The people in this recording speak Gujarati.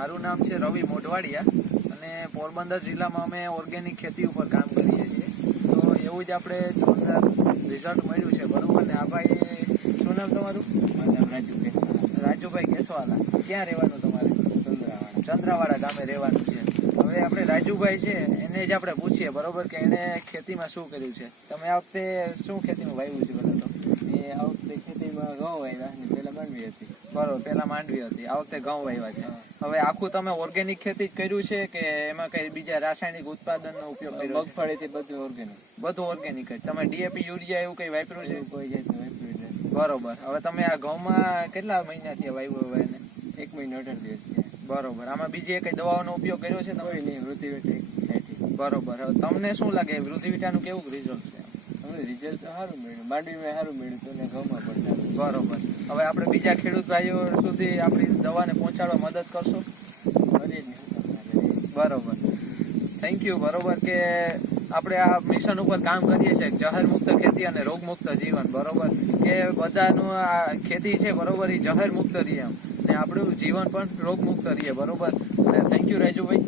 મારું નામ છે રવિ મોઢવાડિયા અને પોરબંદર જિલ્લામાં અમે ઓર્ગેનિક ખેતી ઉપર કામ કરીએ છીએ. તો એવું જ આપણે જોરદાર રિઝલ્ટ મળ્યું છે, બરોબર ને? આ ભાઈ, શું નામ તમારું? રાજુભાઈ કેસવાલા. ક્યાં રહેવાનું તમારે? ચંદ્રાવાડા ગામે રહેવાનું છે. હવે આપણે રાજુભાઈ છે એને જ આપણે પૂછીએ, બરોબર, કે એને ખેતીમાં શું કર્યું છે. તમે આ વખતે શું ખેતીમાં વાવ્યું છે? બધા તો આ વખતે ખેતીમાં ઘઉં વાવ્યા ને પેલા માંડવી હતી. બરોબર, પેલા માંડવી હતી, આ વખતે ઘઉં વાવ્યા છે. હવે આખું તમે ઓર્ગેનિક ખેતી જ કર્યું છે કે એમાં કઈ બીજા રાસાયણિક ઉત્પાદનનો ઉપયોગ કર્યો? મગફળી થી બધું ઓર્ગેનિક. બધું ઓર્ગેનિક જ. તમે ડીએપી, યુરિયા એવું કઈ વાપર્યું છે? કોઈ જાતનું વાપર્યું નથી. બરોબર. હવે તમે આ ઘઉંમાં કેટલા મહિનાથી વાવ્યું હવે એને? 1 મહિનો 18 દિવસ થયા. બરોબર. આમાં બીજી કઈ દવાઓનો ઉપયોગ કર્યો છે તમે? કોઈ નહીં, વૃદ્ધિ છાંટી. બરોબર. હવે તમને શું લાગે વૃદ્ધિવિટાનું કેવું રિઝલ્ટ છે? હવે રિઝલ્ટ તો સારું મળ્યું, માંડવીમાં સારું મળ્યું તો ને ઘઉંમાં પણ સારું. બરોબર. હવે આપણે બીજા ખેડૂત ભાઈઓ સુધી આપણી દવાને પહોંચાડવા મદદ કરશો? બરોબર, થેન્ક યુ. બરોબર, કે આપણે આ મિશન ઉપર કામ કરીએ છીએ, જહર મુક્ત ખેતી અને રોગ મુક્ત જીવન. બરોબર, કે બધાનું આ ખેતી છે, બરોબર, એ જહર મુક્ત રહીએ ને આપણું જીવન પણ રોગ મુક્ત રહીએ. બરોબર, એટલે થેન્ક યુ રાજુભાઈ.